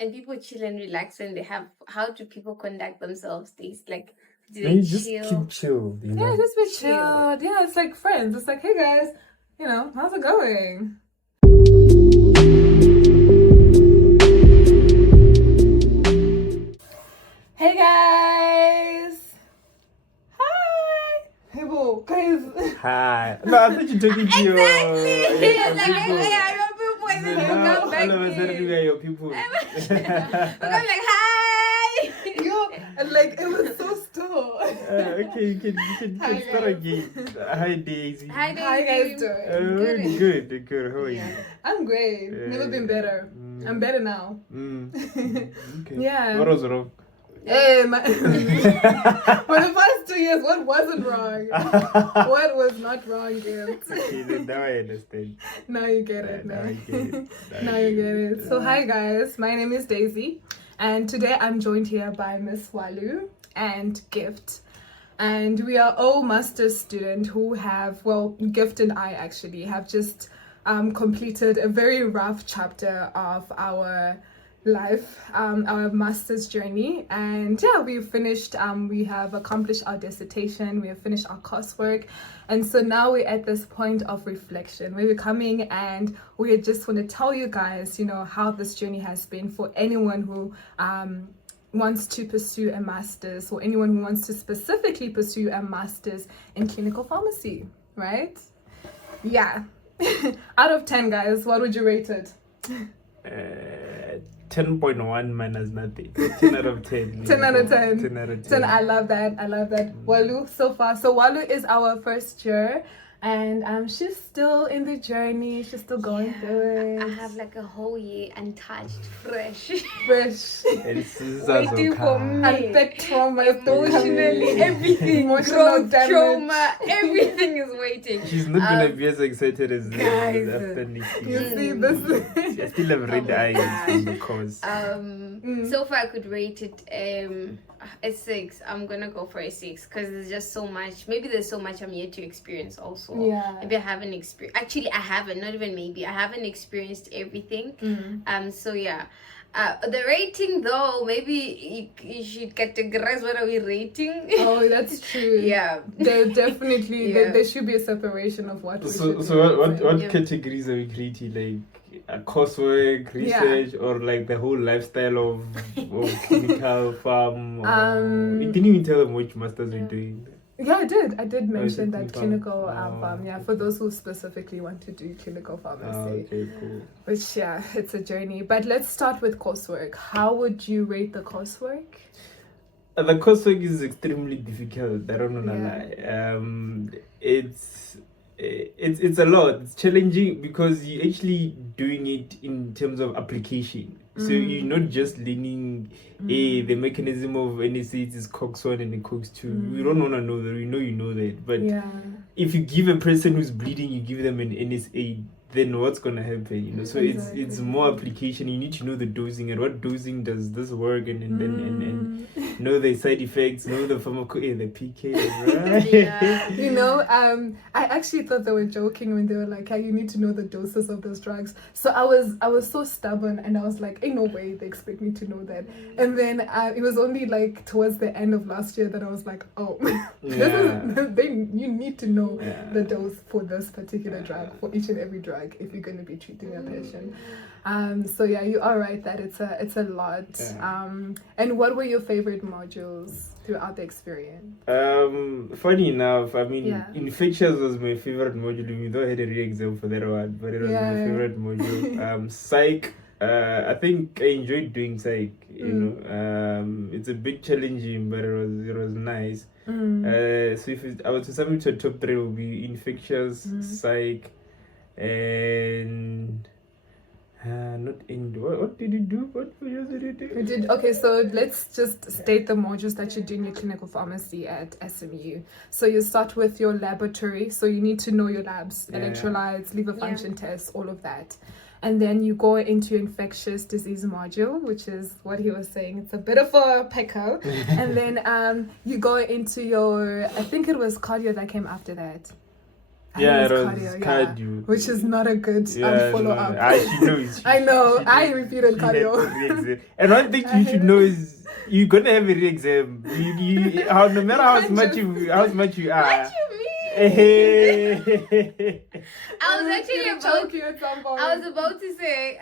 and people chill and relax when they have. How do people conduct themselves? Do And they you just keep chill? chill, you know? Yeah, just be Chill. chilled. Yeah, it's like friends. It's like, hey guys, how's it going? Hey guys. Hi. Hey boo, guys. Hi. No, I thought you're talking to your Exactly. people. I remember people and then So you now, come back all of a sudden, we are your people. I'm like, hi. Yo, and like it was so still. Okay, you can Hi, start guys. again. Hi, Daisy. Hi, How you guys doing? Good. How are you? I'm great. Never been better. I'm better now. Okay. Yeah. What was wrong? Hey, for the past 2 years, what wasn't wrong? What was not wrong, Gift? Okay, then now I understand. Now you get it. Now I get it. Now you get it. So hi guys, my name is Daisy, and today I'm joined here by Miss Walu and Gift, and we are all master's students who have, well, Gift and I actually have just completed a very rough chapter of our life, our master's journey, and yeah, we've finished, we have accomplished our dissertation, we have finished our coursework, and so now we're at this point of reflection where we're coming and we just want to tell you guys, how this journey has been for anyone who wants to pursue a master's, or anyone who wants to specifically pursue a master's in clinical pharmacy, right? Yeah. Out of 10, guys, what would you rate it? 10.1 minus nothing. 10 out of 10. 10 out of 10. 10 out of 10. 10, I love that. Walu, so far. So Walu is our first year, and she's still in the journey. She's still going through it. I have like a whole year untouched, fresh, Fresh. waiting for me. Unpacked trauma. Emotionally, everything, Emotional growth, damage. trauma, everything is waiting. She's not gonna be as excited as guys. after next You year. see, this I still have red eyes from the course. So far I could rate it a 6. I'm gonna go for a 6 because there's just so much. Maybe there's so much I'm yet to experience also. Yeah. Maybe I haven't experienced. Actually, I haven't. Not even maybe. I haven't experienced everything. So yeah. The rating though, maybe you should categorize what are we rating. Oh, that's true. Yeah. There definitely Yeah. there should be a separation of what we So should what Yeah. categories are we creating? Like coursework, research, or like the whole lifestyle of clinical farm? You didn't even tell them which masters we're doing. Yeah, I did mention it that clinical? clinical yeah, for those who specifically want to do clinical pharmacy. Okay, cool. Which, yeah, it's a journey. But let's start with coursework. How would you rate the coursework? The coursework is extremely difficult. I don't wanna Yeah. lie. It's a lot. It's challenging because you're actually doing it in terms of application. So you're not just learning the mechanism of NSAIDs is COX-1 and COX-2. We don't want to know that. We know you know that. But Yeah. if you give a person who's bleeding, you give them an NSAID, then what's gonna happen? So Exactly. it's more application. You need to know the dosing and what dosing does this work, and know the side effects, know the the PK, right? Yeah. I actually thought they were joking when they were like, "Hey, you need to know the doses of those drugs." So I was so stubborn, and I was like, "Ain't no way they expect me to know that." And then it was only like towards the end of last year that I was like, "Oh, you need to know the dose for this particular drug, for each and every drug, if you're going to be treating a patient." So yeah, you are right that it's a lot. And what were your favorite modules throughout the experience? Funny enough, I mean, Yeah. infectious was my favorite module, even though I had a re-exam for that one, but it was my favorite module. Psych, I think I enjoyed doing psych, it's a bit challenging, but it was nice. So if I was to sum it to a top 3, it would be infectious, psych, and what did you do? What modules did you do? We did. Okay, so let's just state the modules that you do in your clinical pharmacy at SMU. So you start with your laboratory, so you need to know your labs, electrolytes, liver function tests, all of that. And then you go into your infectious disease module, which is what he was saying. It's a bit of a pickle. And then you go into your, I think it was cardio that came after that. And Yeah, it it was was cardio, cardio. which is not a good follow up. She knows. I know. She I knows. repeated She had cardio. re-exam. And one thing you should know is you're gonna have a re-exam. No matter how smart you are. What you mean? I was actually about to say,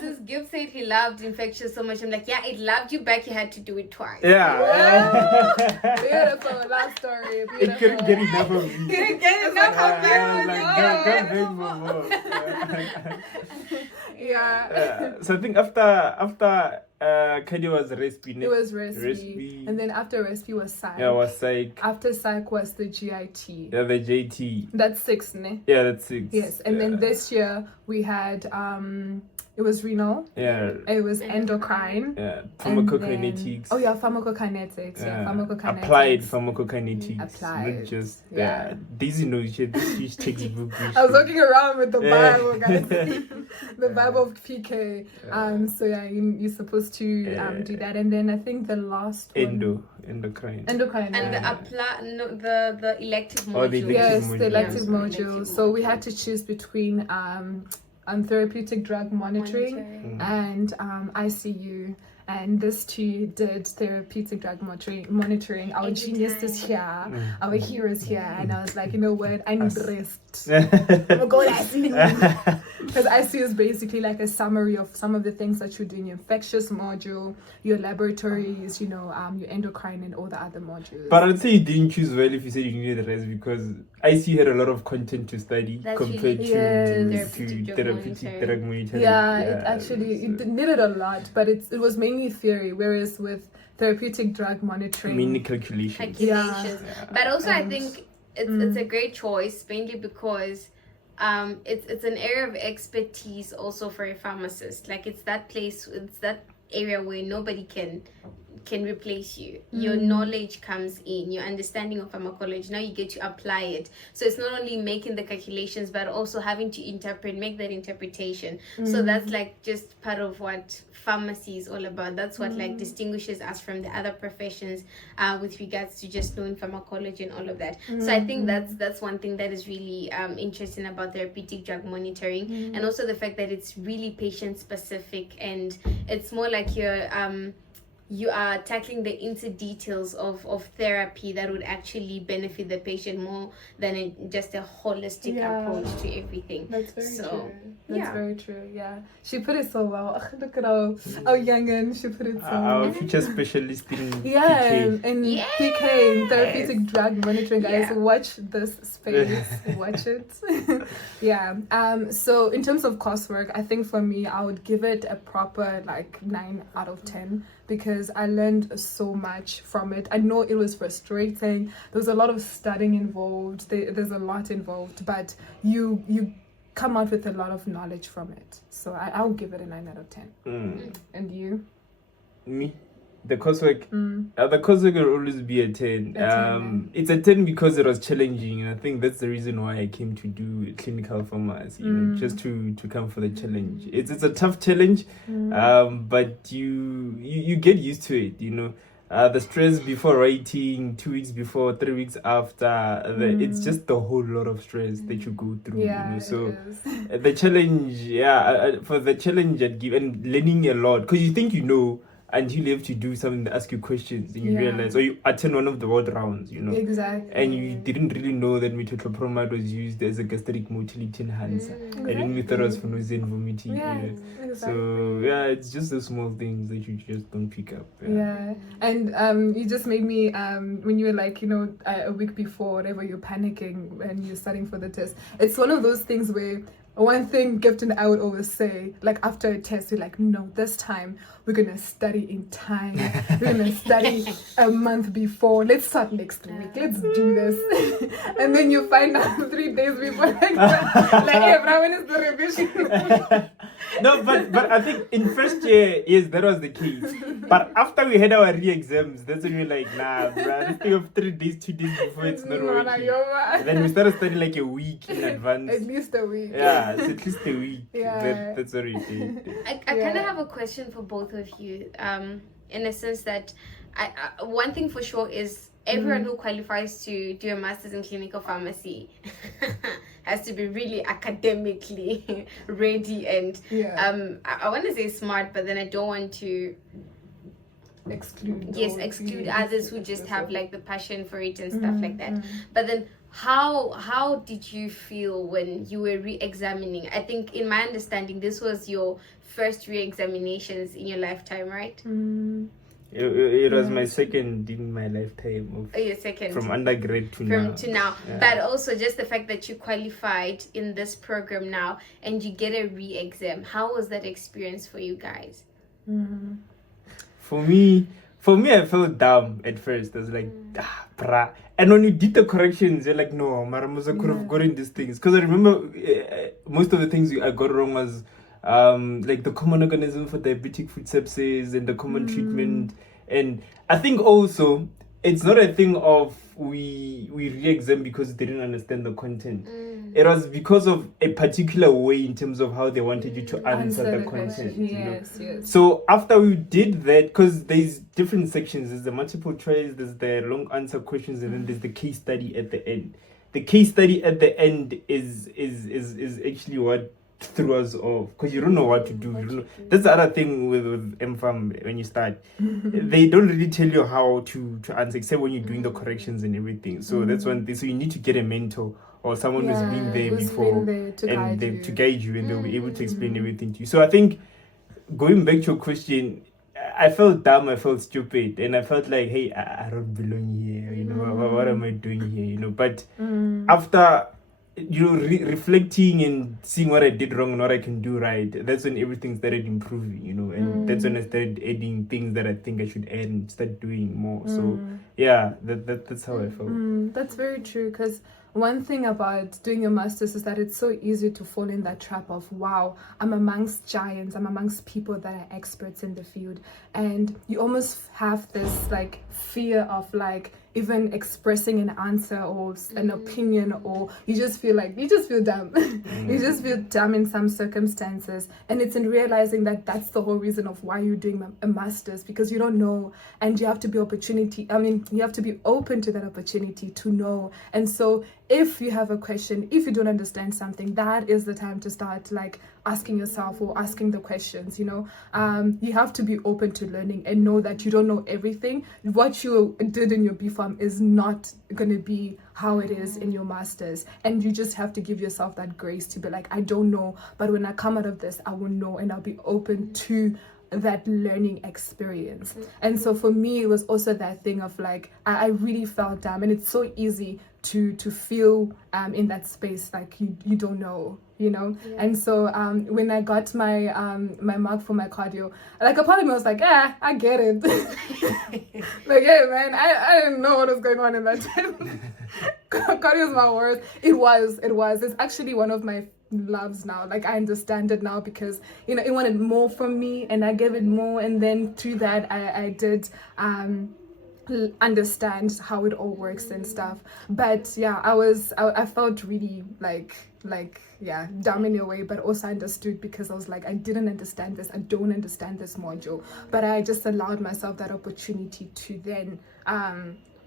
since Gibb said he loved infectious so much, I'm like, yeah, it loved you back. You had to do it twice. Yeah. Beautiful. Love story. Beautiful. It couldn't get enough of you. Couldn't get enough of you. More. Yeah. So I think after cardio was recipe. It was recipe. And then after recipe was psych. Yeah, was psych. After psych was the GIT. Yeah, the JT. That's 6, ne? Yeah, that's 6. Yes. And then this year we had it was renal. Yeah. It was endocrine. Yeah. Pharmacokinetics. Oh yeah, pharmacokinetics. Yeah, pharmacokinetics. Applied pharmacokinetics. Applied. Not just Daisy knows this textbook. I was walking around with the Bible, guys. The Bible of PK. So yeah, you're supposed to do that, and then I think the last one. Endocrine. And the elective module. Oh, the elective module. The elective module. So we had to choose between therapeutic drug monitoring and ICU. And this two did therapeutic drug monitoring. Our geniuses here, our heroes here. And I was like, you know what? I need rest. I'm gonna go to ICU. Because ICU is basically like a summary of some of the things that you do in your infectious module, your laboratories, your endocrine and all the other modules. But I'd say you didn't choose well if you said you needed rest, because ICU had a lot of content to study compared to therapeutic drug monitoring. Yeah, it needed a lot, but it was mainly theory, whereas with therapeutic drug monitoring, mainly calculations. But also I think it's a great choice, mainly because it's an area of expertise also for a pharmacist. Like it's that area where nobody can replace you. Your knowledge comes in, your understanding of pharmacology. Now you get to apply it. So it's not only making the calculations, but also having to make that interpretation. So that's like just part of what pharmacy is all about. That's what like distinguishes us from the other professions with regards to just knowing pharmacology and all of that. So I think that's one thing that is really interesting about therapeutic drug monitoring, and also the fact that it's really patient specific, and it's more like you are tackling the inter details of therapy that would actually benefit the patient more than just a holistic approach to everything. That's very true. That's very true. Yeah, she put it so well. Look at how youngin she put it so well. Our future specialist in PK. PK in therapeutic drug monitoring, guys. Watch this space. Watch it. So in terms of coursework, I think for me, I would give it a proper 9 out of 10. Because I learned so much from it. I know it was frustrating. There was a lot of studying involved. There's a lot involved, but you come out with a lot of knowledge from it. So I'll give it a 9 out of 10. And you? Me? The coursework, the coursework will always be a 10. It's a 10 because it was challenging, and I think that's the reason why I came to do clinical pharmacy. Just to come for the challenge. It's a tough challenge, but you get used to it. The stress before writing, 2 weeks before, 3 weeks after, it's just a whole lot of stress that you go through. So the challenge, for the challenge I'd give, and learning a lot, because you think until you have to do something that ask you questions, and you realize, or you attend one of the ward rounds, Exactly. and you didn't really know that metoclopramide was used as a gastric motility enhancer. And then we thought it was for nausea and vomiting. Exactly. So it's just the small things that you just don't pick up. And you just made me when you were a week before, whatever, you're panicking and you're studying for the test. It's one of those things where one thing Gift and I would always say, after a test, we're like, no, this time we're gonna study in time. We're gonna study a month before. Let's start next week. Let's do this. And then you find out 3 days before, hey, bro, when is the revision? No, but I think in first year, yes, that was the case. But after we had our re-exams, that's when we were like, nah, bruh, this thing of 3 days, 2 days before, it's not No, no, working. you're right. And then we started studying like a week in advance. At least a week. Yeah, it's at least a week. Yeah. That's what we did. I kind of have a question for both of you. In a sense that one thing for sure is everyone who qualifies to do a master's in clinical pharmacy has to be really academically ready and I want to say smart, but then I don't want to exclude others who just have like the passion for it and stuff like that. But then how did you feel when you were re-examining? I think in my understanding this was your first re-examinations in your lifetime, right? It was my second in my lifetime. Your second. From undergrad to now. Yeah. But also just the fact that you qualified in this program now and you get a re-exam. How was that experience for you guys? For me, I felt dumb at first. I was like, brah. And when you did the corrections, you're like, no, Maramusa could have gotten these things. Because I remember most of the things I got wrong was like the common organism for diabetic foot sepsis and the common treatment. And I think also it's not a thing of we re-exam because they didn't understand the content. It was because of a particular way in terms of how they wanted you to answer the content. Yes. So after we did that, because there's different sections, there's the multiple choice, there's the long answer questions, and then there's the case study at the end. The case study at the end is actually what threw us off, because you don't know what to do. That's the other thing with M.Pharm when you start. They don't really tell you how to answer, except when you're doing the corrections and everything. So that's one thing. So you need to get a mentor or someone who's been there before to guide you, and they'll be able to explain everything to you. So I think going back to your question, I felt dumb, I felt stupid, and I felt like, hey, I don't belong here. You know, what am I doing here? You know, but after reflecting and seeing what I did wrong and what I can do right, that's when everything started improving, you know, and that's when I started adding things that I think I should add and start doing more. So yeah, that's how I felt. That's very true, because one thing about doing a master's is that it's so easy to fall in that trap of, wow, I'm amongst giants, I'm amongst people that are experts in the field, and you almost have this like fear of like even expressing an answer or an opinion, or you just feel dumb. You just feel dumb in some circumstances, and it's in realizing that that's the whole reason of why you're doing a master's, because you don't know, and you have to be you have to be open to that opportunity to know. And so if you have a question, if you don't understand something, that is the time to start like asking yourself or asking the questions, you know. You have to be open to learning and know that you don't know everything. What you did in your B.Pharm is not going to be how it is in your master's, and you just have to give yourself that grace to be like, I don't know, but when I come out of this, I will know, and I'll be open to that learning experience. And so for me, it was also that thing of like, I really felt dumb, and it's so easy to feel in that space like you don't know, you know. And so when I got my my mark for my cardio, like a part of me was like, I get it. Like, hey man, I didn't know what was going on in that time. Cardio is my worst. It was it's actually one of my loves now. Like, I understand it now, because you know it wanted more from me, and I gave it more, and then through that I did understand how it all works and stuff. But yeah, I felt really like dumb in a way, but also understood, because I was like, I didn't understand this, I don't understand this module, but I just allowed myself that opportunity to then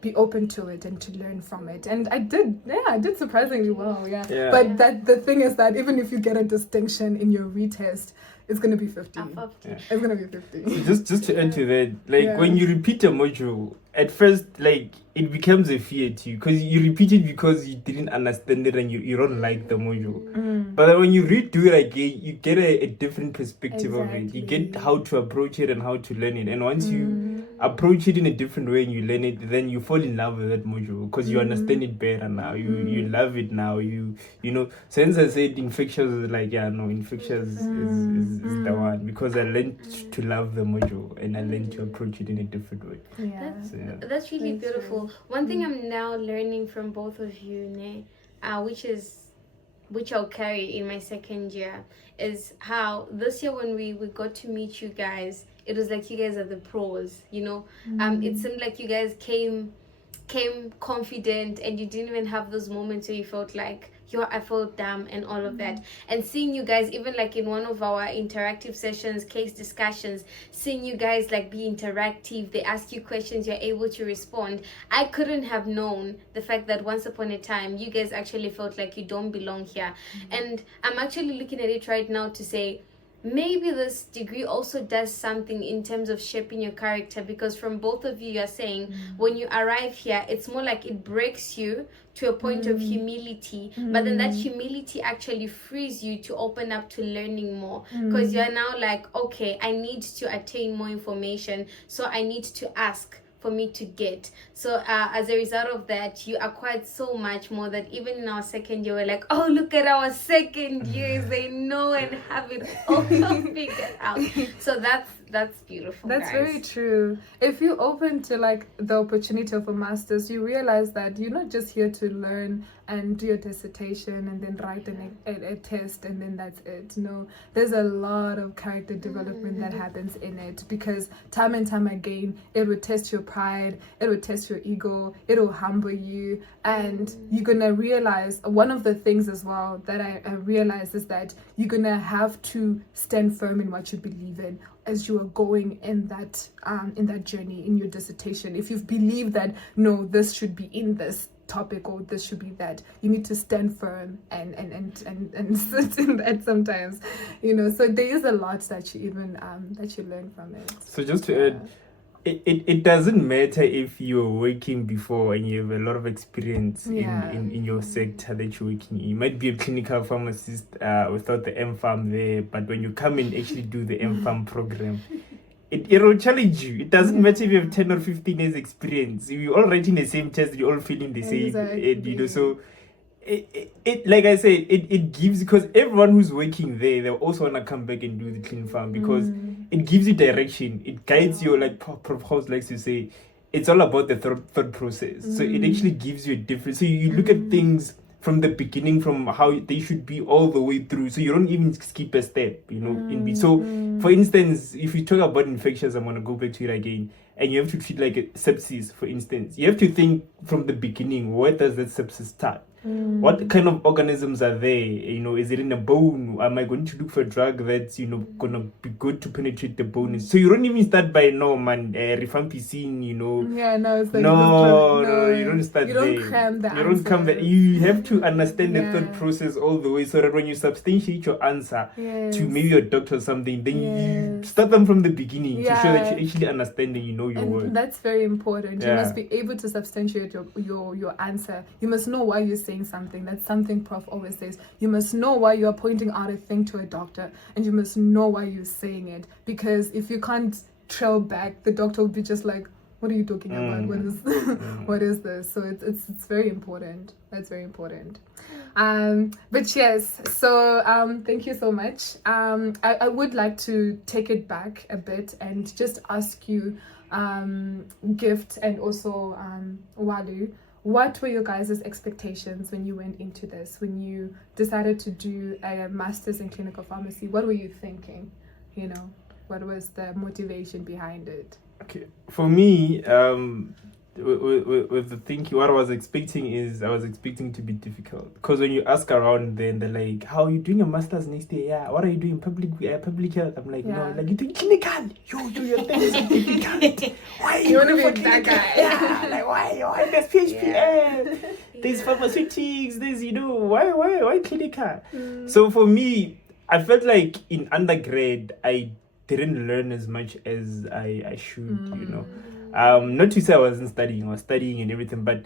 be open to it and to learn from it, and I did surprisingly well. But the thing is that even if you get a distinction in your retest, it's gonna be 50. It's gonna be 50. So just to add to that, like when you repeat a module, at first, like it becomes a fear to you, because you repeat it because you didn't understand it and you don't like the module. But then when you redo it again, you get a different perspective of it. You get how to approach it and how to learn it. And once you approach it in a different way and you learn it, then you fall in love with that module, because you understand it better now. You love it now. You know. Since I said infectious is like, infectious is the one, because I learned to love the module and I learned to approach it in a different way. That's really beautiful. One thing I'm now learning from both of you, which is which I'll carry in my second year, is how this year when we got to meet you guys, it was like you guys are the pros, you know. It seemed like you guys came confident, and you didn't even have those moments where you felt like I felt dumb and all of that. And seeing you guys, even like in one of our interactive sessions, case discussions, seeing you guys like be interactive, they ask you questions, you're able to respond. I couldn't have known the fact that once upon a time you guys actually felt like you don't belong here. And I'm actually looking at it right now to say, maybe this degree also does something in terms of shaping your character, because from both of you are saying when you arrive here, it's more like it breaks you to a point of humility, but then that humility actually frees you to open up to learning more, because you're now like, okay, I need to attain more information, so I need to ask for me to get. So as a result of that, you acquired so much more that even in our second year, we're like, oh, look at our second years, they know and have it all figured out. So that's beautiful. That's guys. very true. If you open to like the opportunity of a master's, you realize that you're not just here to learn and do your dissertation and then write a test and then that's it. No, there's a lot of character development that happens in it, because time and time again, it would test your pride, it would test your ego, it will humble you, and you're gonna realize one of the things as well that I realized is that you're gonna have to stand firm in what you believe in as you are going in that journey in your dissertation. If you believe that no, this should be in this topic or this should be that, you need to stand firm and sit in that sometimes, you know. So there is a lot that you even that you learn from it. So just to add, it doesn't matter if you're working before and you have a lot of experience in your sector that you're working in. You might be a clinical pharmacist without the M.Pharm there, but when you come and actually do the M.Pharm program, it will challenge you. It doesn't matter if you have 10 or 15 years experience. If you're all writing the same test, you're all feeling the same. You know, so it like I said, it gives, because everyone who's working there, they also want to come back and do the clean farm, because it gives you direction. It guides you, like Prof. House likes to say, it's all about the thought process. So it actually gives you a different, so you look at things from the beginning, from how they should be all the way through, so you don't even skip a step, you know. So for instance, if you talk about infections, I'm going to go back to it again, and you have to treat like a sepsis, for instance, you have to think from the beginning, where does that sepsis start? What kind of organisms are there? You know, is it in a bone? Am I going to look for a drug that's, you know, gonna be good to penetrate the bone? So you don't even start by rifampicin, you know. Yeah, no, it's like no, you don't start there. You don't cram the You don't come there. You have to understand the thought process all the way, so that when you substantiate your answer to maybe your doctor or something, then you start them from the beginning to show that you actually understand and you know your word. That's very important. You must be able to substantiate your answer. You must know why you're saying something. That's something Prof always says. You must know why you're pointing out a thing to a doctor, and you must know why you're saying it, because if you can't trail back, the doctor will be just like, what are you talking about? What is what is this? So it's very important. That's very important. But yes, so thank you so much. I would like to take it back a bit and just ask you, Gift and also Walu, what were your guys' expectations when you went into this, when you decided to do a master's in clinical pharmacy? What were you thinking? You know, what was the motivation behind it? Okay, for me, with the thinking, what I was expecting to be difficult, because when you ask around, then they're like, how are you doing a master's next year? Yeah, what are you doing, public health? I'm like, no, like, you doing clinical, your thing is difficult. Why you want to be that guy? Yeah, like, why there's PHP, there's pharmaceutics, there's, you know, why clinical? So for me, I felt like in undergrad I didn't learn as much as I should, you know. Not to say I wasn't studying, I was studying and everything, but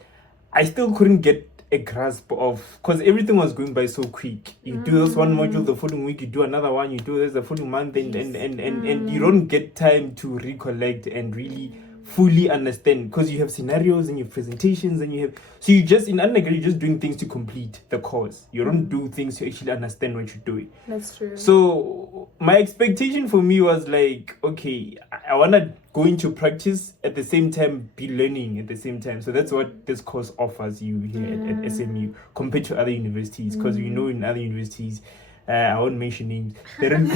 I still couldn't get a grasp of, because everything was going by so quick. You do this one module, the following week you do another one, you do this the following month, and you don't get time to recollect and really fully understand, because you have scenarios and you have presentations and you have, so you just in undergrad you're just doing things to complete the course. You don't do things to actually understand what you're doing. That's true. So my expectation for me was like, okay, I want to go into practice at the same time, be learning at the same time. So that's what this course offers you here at SMU compared to other universities, because we know in other universities, I won't mention names, they don't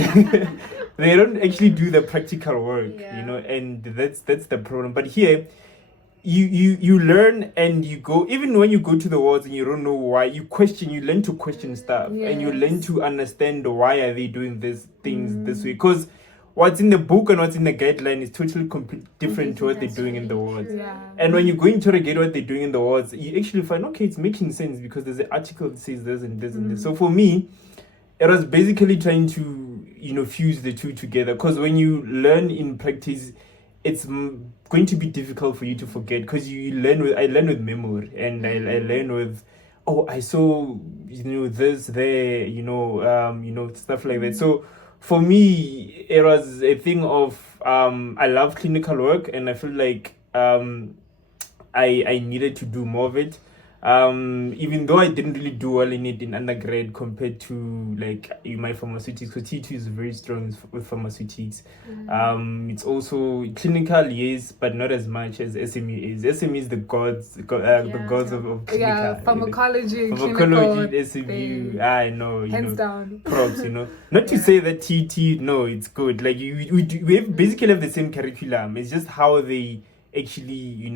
they don't actually do the practical work, and that's the problem. But here you learn and you go, even when you go to the wards and you don't know why, you learn to question stuff, and you learn to understand why are they doing these things this way, because what's in the book and what's in the guideline is totally different to what they're doing in the wards. And when you go interrogate what they're doing in the wards, you actually find, okay, it's making sense because there's an article that says this and this and this. So for me, it was basically trying to fuse the two together, because when you learn in practice, it's going to be difficult for you to forget, because I learn with memory, and I learn with, I saw this there, stuff like that. So for me, it was a thing of I love clinical work, and I feel like I needed to do more of it. Even though I didn't really do well in it in undergrad compared to like in my pharmaceutics, because T2 is very strong with pharmaceutics. It's also clinical, yes, but not as much as SMU is. SMU is the gods of clinical. Yeah, pharmacology, pharmacology, SMU. I know, hands down. Props, Not to say that TT, no, it's good. Like we basically have the same curriculum. It's just how they actually,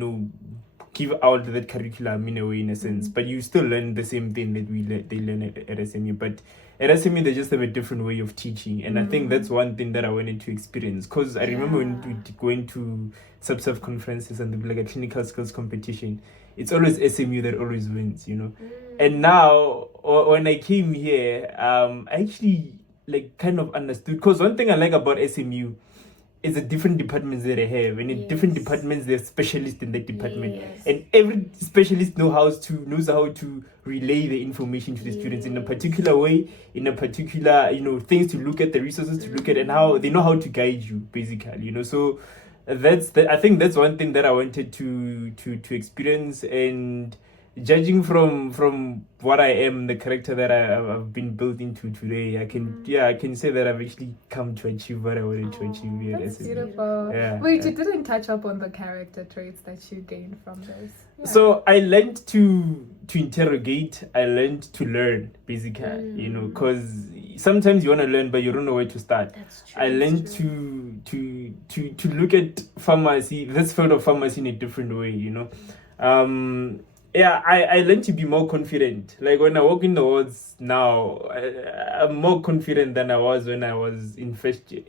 give out that curriculum in a way, in a sense, but you still learn the same thing that they learn at SMU. But at SMU, they just have a different way of teaching, and I think that's one thing that I wanted to experience. Because I remember when we going to sub conferences and like a clinical skills competition, it's always SMU that always wins, And now when I came here, I actually like kind of understood, because one thing I like about SMU is the different departments that they have, and in different departments they're specialists in that department, and every specialist knows how to relay the information to the students in a particular way, in a particular things to look at, the resources to look at, and how they know how to guide you basically, so I think that's one thing that I wanted to experience. And judging from what I am, the character that I've been built into today, I can say that I've actually come to achieve what I wanted to achieve here. That's beautiful. Wait, you didn't touch up on the character traits that you gained from this. So I learned to interrogate. I learned to learn, basically, because sometimes you want to learn but you don't know where to start. That's true. I learned to look at pharmacy, this field of pharmacy, in a different way. I learned to be more confident. Like when I walk in the wards now, I'm more confident than I was when I was in first year,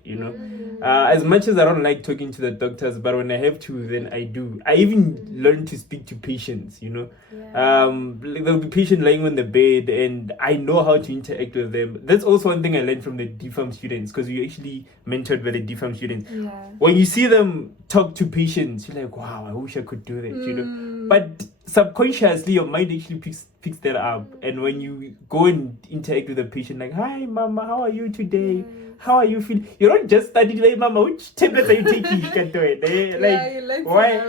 As much as I don't like talking to the doctors, but when I have to, then I do. I even learned to speak to patients, There'll be patient lying on the bed, and I know how to interact with them. That's also one thing I learned from the D.Pharm students, because we actually mentored by the D.Pharm students. When you see them talk to patients, you're like, wow, I wish I could do that, But subconsciously, your mind actually picks that up. And when you go and interact with the patient, like, hi, mama, how are you today? How are you feeling? You don't just study like, mama, which tablets are you taking? You can do it. You like why?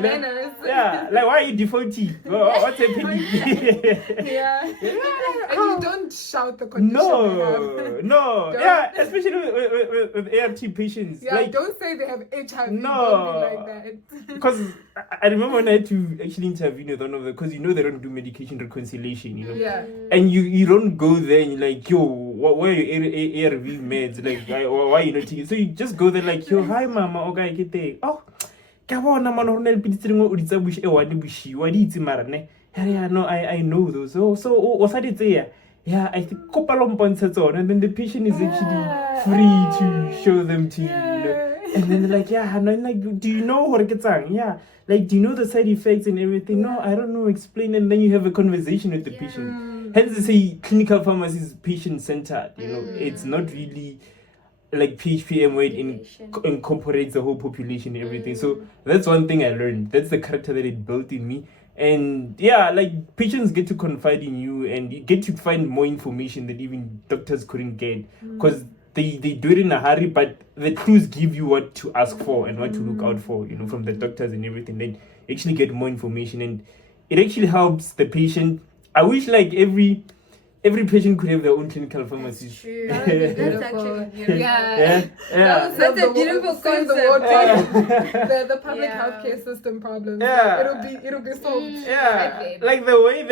Manners. Like, why are you defaulting? What's happening? And you don't shout the condition. No. Especially with ART patients. Don't say they have HIV. No. Don't be like that. Because I remember when I had to actually intervene with one of them, because they don't do medication reconciliation, And you don't go there and you're like, yo, where are your ARV meds? Like, why are you not taking? So you just go there like, yo, hi mama, okay, get there. Oh, kabona man ho na le pititseng o ditsa bushi e wa di bushi wa di itse mara ne. Yeah, no, I know those. So o sa di tseya. Yeah, I think and then the patient is actually free to show them to you, And then they're like, do you know what it's on? Yeah. Like, do you know the side effects and everything? No, I don't know, explain. And then you have a conversation with the patient. Hence they say clinical pharmacy is patient-centered, It's not really like PHPM where it incorporates the whole population and everything. So that's one thing I learned. That's the character that it built in me. And like patients get to confide in you, and you get to find more information that even doctors couldn't get, because they do it in a hurry, but the clues give you what to ask for and what to look out for, from the doctors and everything. Then you actually get more information, and it actually helps the patient. I wish like every patient could have their own clinical pharmacist. True. That would be That's beautiful. actually beautiful. Yeah. That's a beautiful solve the concept. world problem. The public Yeah. healthcare system problems. Yeah. It'll be solved. Yeah, right then. like the way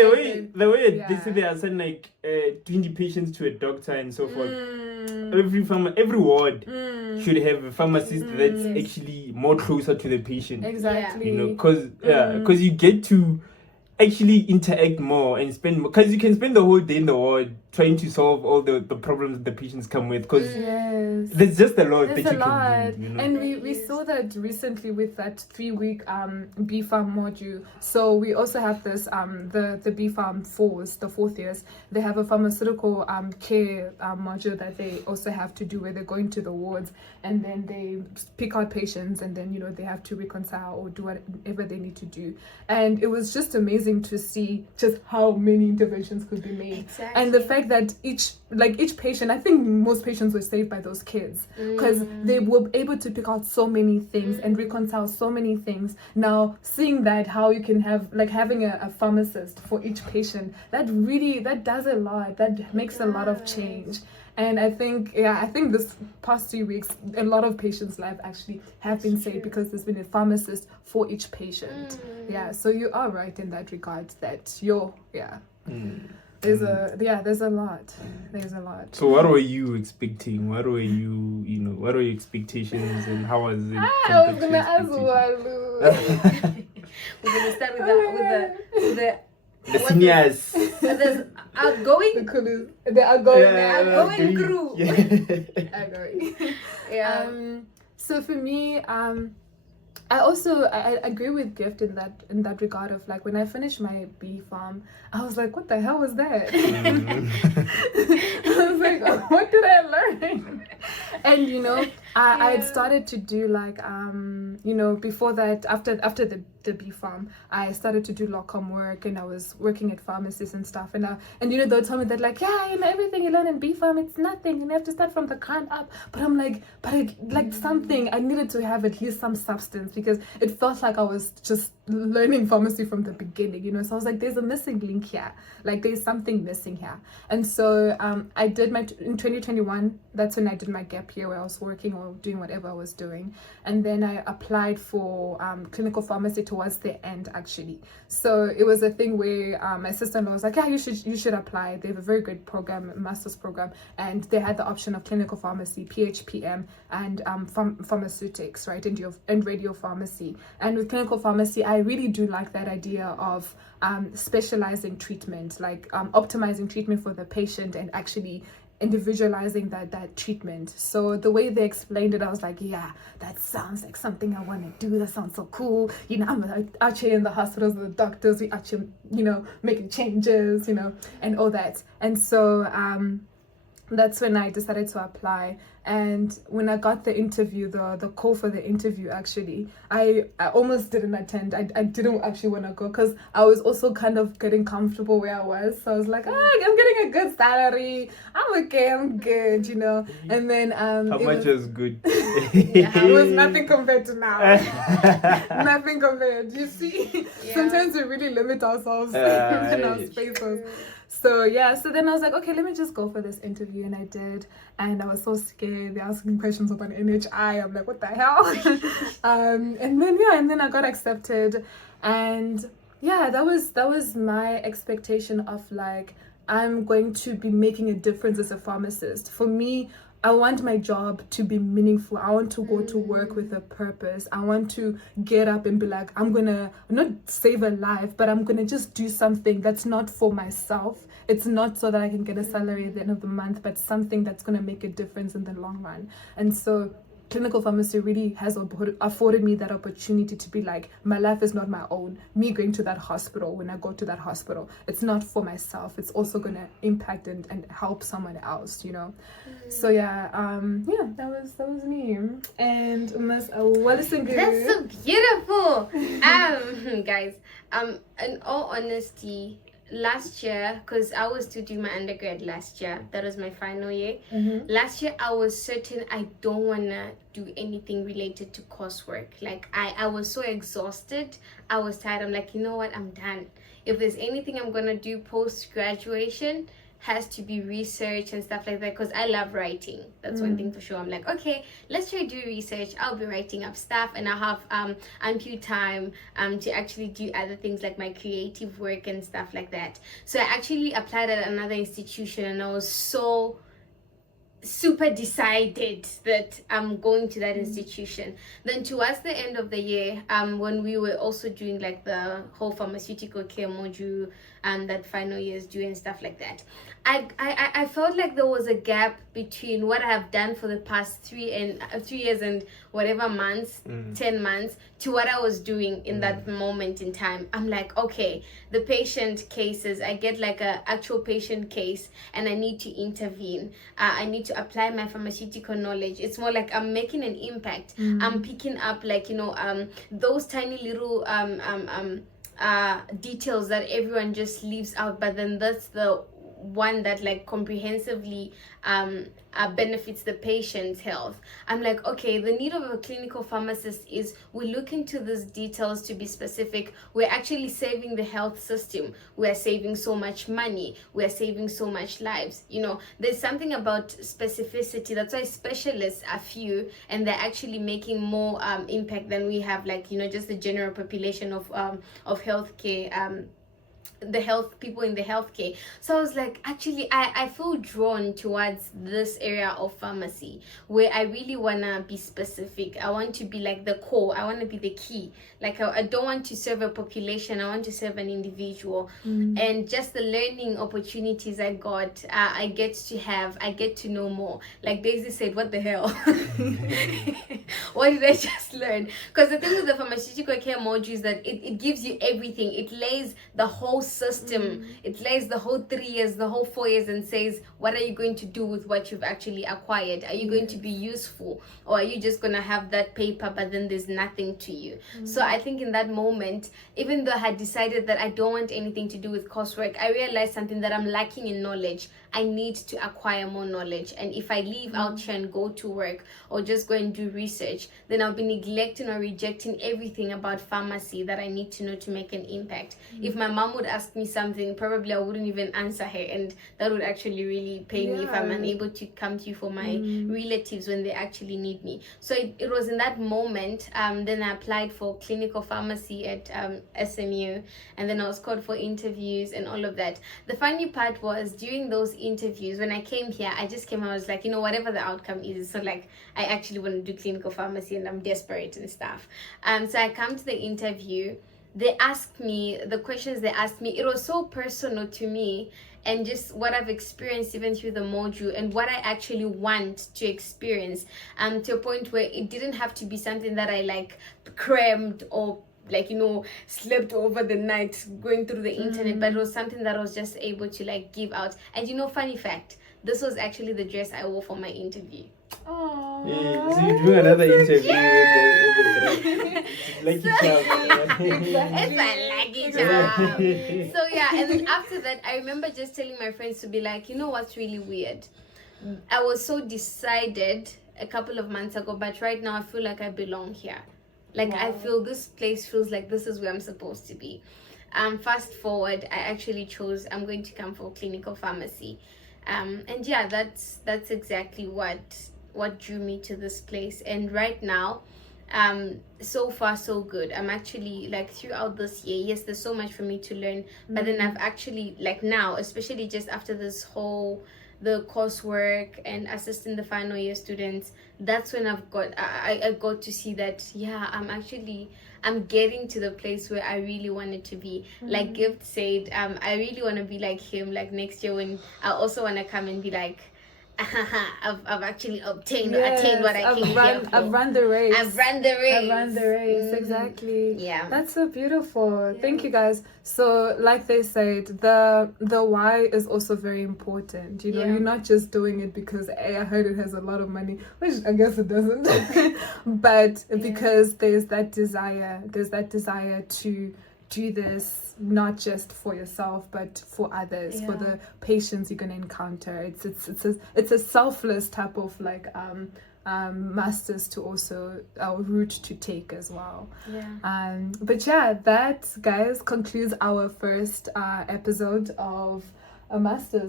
Yeah. they say they assign like 20 patients to a doctor and so forth. Mm. Every ward Mm. should have a pharmacist that's Yes. actually more closer to the patient. Exactly. Because you get to actually interact more and spend more, because you can spend the whole day in the ward trying to solve all the problems the patients come with, because Yes. there's just a lot There's that a you lot. can do, And we Yes. saw that recently with that 3-week B.Pharm module. So we also have this the B.Pharm 4s, the 4th years, they have a pharmaceutical care module that they also have to do, where they go into the wards and then they pick out patients, and then they have to reconcile or do whatever they need to do. And it was just amazing to see just how many interventions could be made. Exactly. And the fact that each patient, I think most patients were saved by those kids, because they were able to pick out so many things and reconcile so many things. Now seeing that, how you can have like having a pharmacist for each patient, that does a lot, that makes a lot of change. And I think this past 2 weeks, a lot of patients' lives actually have been saved because there's been a pharmacist for each patient. Yeah, so you are right in that regard, that there's a lot. There's a lot. So what were you expecting? What were what are your expectations, and how was it? I was gonna ask Walu. We're gonna start with the The seniors. there's outgoing The outgoing. outgoing crew. Yeah. Outgoing. Yeah. So for me, I agree with Gift in that regard of like, when I finished my B.Pharm, I was like, what the hell was that? I was like, oh, what did I learn? And I had started to do like before that, after the B.Pharm, I started to do locum work, and I was working at pharmacies and stuff, and they'll tell me that like, everything you learn in B.Pharm, it's nothing, you have to start from the ground up. But I'm like, something, I needed to have at least some substance, because it felt like I was just learning pharmacy from the beginning, so I was like, there's a missing link here, like there's something missing here. And so I did in 2021, that's when I did my gap year, where I was working or doing whatever I was doing, and then I applied for clinical pharmacy towards the end, actually. So it was a thing where my sister-in-law was like, you should apply, they have a very good program, a master's program, and they had the option of clinical pharmacy, PHPM, and pharmaceutics, right, and radio pharmacy. And with clinical pharmacy, I really do like that idea of specializing treatment, like optimizing treatment for the patient, and actually individualizing that treatment. So the way they explained it, I was like, that sounds like something I want to do. That sounds so cool. I'm actually in the hospitals with the doctors, we actually making changes, and all that. And so that's when I decided to apply. And when I got the interview, the call for the interview, actually, I almost didn't attend. I didn't actually want to go, because I was also kind of getting comfortable where I was. So I was like, I'm getting a good salary, I'm okay, I'm good, And then How much was good? it was nothing compared to now. Nothing compared. You see, sometimes we really limit ourselves in our spaces. So then I was like, okay, let me just go for this interview, and I did, and I was so scared. They're asking questions about NHI. I'm like, what the hell? and then I got accepted, and that was my expectation of like, I'm going to be making a difference as a pharmacist. For me, I want my job to be meaningful. I want to go to work with a purpose. I want to get up and be like, I'm gonna not save a life, but I'm gonna just do something that's not for myself. It's not so that I can get a salary at the end of the month, but something that's gonna make a difference in the long run. And so clinical pharmacy really has afforded me that opportunity to be like, my life is not my own. Me going to that hospital, when I go to that hospital, it's not for myself. It's also going to impact and help someone else, So that was me. And Miss Wellison, that's so beautiful. Guys, in all honesty, last year, because I was to do my undergrad last year, that was my final year. Last year I was certain I don't want to do anything related to coursework. Like I was so exhausted, I was tired. I'm like, you know what, I'm done. If there's anything I'm gonna do post graduation, has to be research and stuff like that, because I love writing. That's one thing for sure. I'm like, okay, let's try do research. I'll be writing up stuff, and I'll have ample time to actually do other things like my creative work and stuff like that. So I actually applied at another institution, and I was so super decided that I'm going to that institution. Then towards the end of the year, when we were also doing like the whole pharmaceutical care module that final years do and stuff like that, I felt like there was a gap between what I have done for the past 3 years and whatever months, 10 months, to what I was doing in that moment in time. I'm like, okay, the patient cases, I get like a actual patient case and I need to intervene. I need to apply my pharmaceutical knowledge. It's more like I'm making an impact. I'm picking up like, those tiny little details that everyone just leaves out, but then that's the one that like comprehensively benefits the patient's health. I'm like, okay, the need of a clinical pharmacist is we look into these details to be specific. We're actually saving the health system. We're saving so much money. We're saving so much lives. There's something about specificity. That's why specialists are few, and they're actually making more impact than we have, like, just the general population of healthcare, the health people in the healthcare. So I was like, actually I feel drawn towards this area of pharmacy where I really want to be specific. I want to be like the core. I want to be the key. Like I don't want to serve a population. I want to serve an individual. And just the learning opportunities I got, I get to know more. Like Daisy said, what the hell? What did I just learn? Because the thing with the pharmaceutical care module is that it gives you everything. It lays the whole system. It lays the whole 3 years, the whole 4 years, and says, what are you going to do with what you've actually acquired? Are you going to be useful, or are you just going to have that paper but then there's nothing to you? So I think in that moment, even though I had decided that I don't want anything to do with coursework, I realized something, that I'm lacking in knowledge. I need to acquire more knowledge, and if I leave out here and go to work or just go and do research, then I'll be neglecting or rejecting everything about pharmacy that I need to know to make an impact. If my mom would ask me something, probably I wouldn't even answer her, and that would actually really pain me if I'm unable to come to you for my relatives when they actually need me. So it was in that moment, then I applied for clinical pharmacy at SMU, and then I was called for interviews and all of that. The funny part was, during those interviews, when I came here, I was like, whatever the outcome is, it's not like I actually want to do clinical pharmacy and I'm desperate and stuff. So I come to the interview. They asked me, the questions they asked me, it was so personal to me, and just what I've experienced even through the module and what I actually want to experience, to a point where it didn't have to be something that I like crammed or slept over the night going through the internet, but it was something that I was just able to like give out. And funny fact, this was actually the dress I wore for my interview. Oh, yeah, so you do another interview with the lucky charm. It's my lucky charm. So yeah, and then after that, I remember just telling my friends to be like, what's really weird? I was so decided a couple of months ago, but right now I feel like I belong here. Like, wow. I feel this place feels like this is where I'm supposed to be. Fast forward, I actually chose, I'm going to come for clinical pharmacy. And yeah, that's exactly what drew me to this place. And right now, so far so good. I'm actually like, throughout this year, yes, there's so much for me to learn, but then I've actually, like now, especially just after this whole the coursework and assisting the final year students, that's when I got to see that, yeah, I'm getting to the place where I really wanted to be. Like Gift said, I really want to be like him, like next year, when I also want to come and be like, I've actually attained what I came here for. I've run the race. Exactly. Yeah. That's so beautiful. Yeah. Thank you, guys. So, like they said, the why is also very important. You're not just doing it because I heard it has a lot of money, which I guess it doesn't, but because there's that desire to do this not just for yourself but for others, for the patients you're going to encounter. It's a selfless type of like masters to also our route to take as well. But yeah, that, guys, concludes our first episode of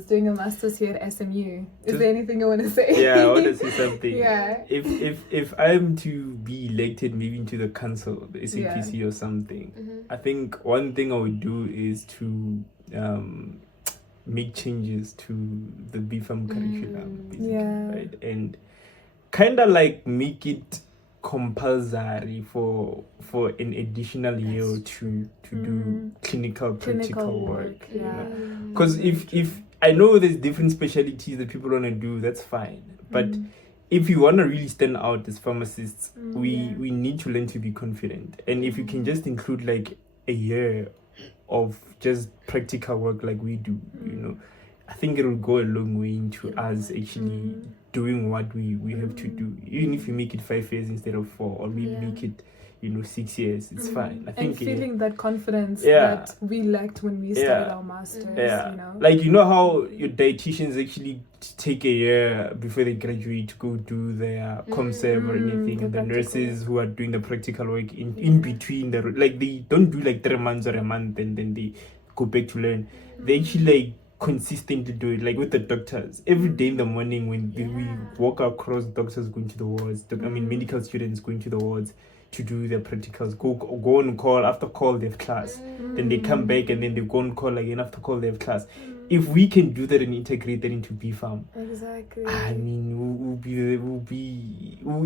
doing a master's here at SMU. Is there anything you want to say? Yeah, I want to say something. Yeah. If I'm to be elected maybe into the council, the SAPC or something, I think one thing I would do is to make changes to the B.Pharm curriculum, basically, right? And kind of like make it compulsory for an additional year or two to do practical work. Because if I know there's different specialties that people want to do, that's fine, but if you want to really stand out as pharmacists, we need to learn to be confident. And if you can just include like a year of just practical work like we do, I think it will go a long way into us actually doing what we have to do. Even if you make it 5 years instead of 4, or we make it 6 years, it's fine. I think, and feeling that confidence that we lacked when we started our masters. Like, how your dietitians actually take a year before they graduate to go do their ComServe or anything, and the nurses who are doing the practical work in between they don't do like 3 months or a month and then they go back to learn. They actually like consistently do it, like with the doctors every day in the morning when we walk across, doctors going to the wards, medical students going to the wards to do their practicals, go on call, after call they have class, then they come back and then they go on call again, after call they have class. If we can do that and integrate that into B.Pharm, exactly, I mean, we'll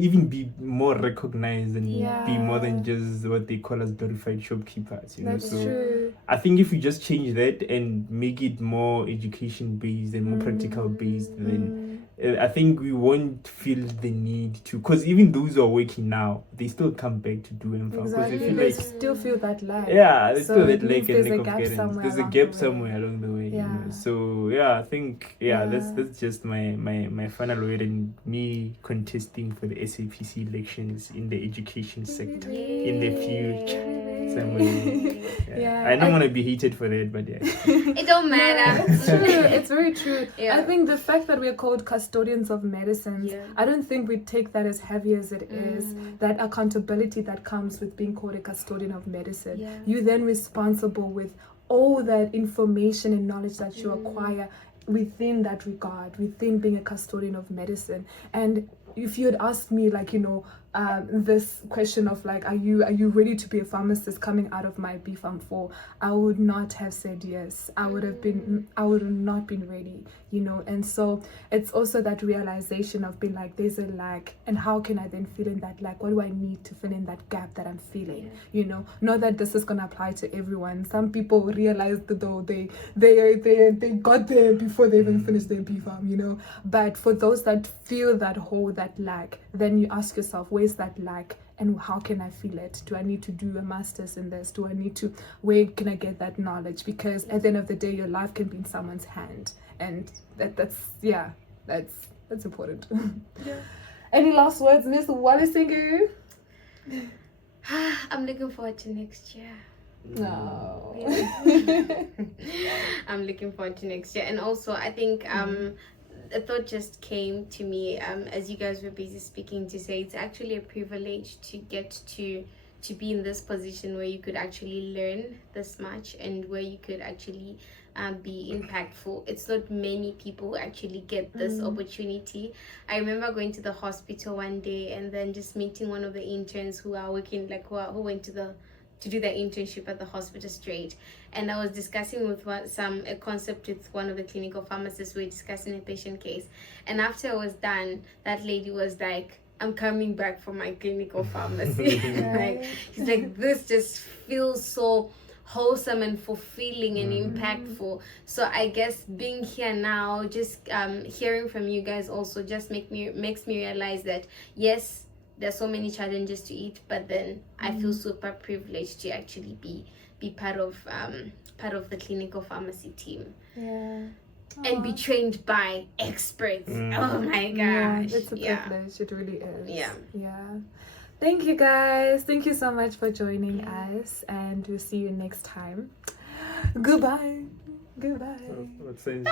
even be more recognized and be more than just what they call as glorified shopkeepers. That's true. I think if we just change that and make it more education based and more practical based, then I think we won't feel the need to, because even those who are working now, they still come back to do M.Pharm. Exactly. They still feel that lag. Yeah, they still that lag and lack of guidance. There's a gap somewhere along the way. So I think that's just my final word, and me contesting for the SAPC elections in the education sector in the future somewhere. I don't want to be hated for that, but it don't matter. It's true. It's very true. I think the fact that we're called custodians of medicine, I don't think we take that as heavy as it is. That accountability that comes with being called a custodian of medicine. You're then responsible with all that information and knowledge that you acquire within that regard, within being a custodian of medicine. And if you had asked me, this question of are you ready to be a pharmacist coming out of my B.Pharm 4, I would not have said yes. I would have not been ready, and so it's also that realization of being there's a lag, and how can I then fill in that lag? What do I need to fill in that gap that I'm feeling? Not that this is gonna apply to everyone. Some people realized though they got there before they even finished their B.Pharm, but for those that feel that hole, that lag, then you ask yourself, where's that lag and how can I feel it? Do I need to do a master's in this? Where can I get that knowledge? Because at the end of the day, your life can be in someone's hand, and that's important. Any last words, Miss Walisingu? I'm looking forward to next year. No. I'm looking forward to next year, and also I think a thought just came to me as you guys were busy speaking, to say it's actually a privilege to get to be in this position where you could actually learn this much and where you could actually be impactful. It's not many people who actually get this opportunity. I remember going to the hospital one day and then just meeting one of the interns who are working, who went to do their internship at the hospital straight, and I was discussing with a concept with one of the clinical pharmacists. We were discussing a patient case, and after I was done, that lady was like, I'm coming back for my clinical pharmacy. She's like, this just feels so wholesome and fulfilling and impactful. So I guess being here now, just hearing from you guys also just makes me realize that yes, there's so many challenges to it, but then I feel super privileged to actually be part of the clinical pharmacy team. And be trained by experts. Oh my gosh. It's a privilege. It really is. Yeah. Thank you guys. Thank you so much for joining us, and we'll see you next time. Goodbye. Goodbye. What sense?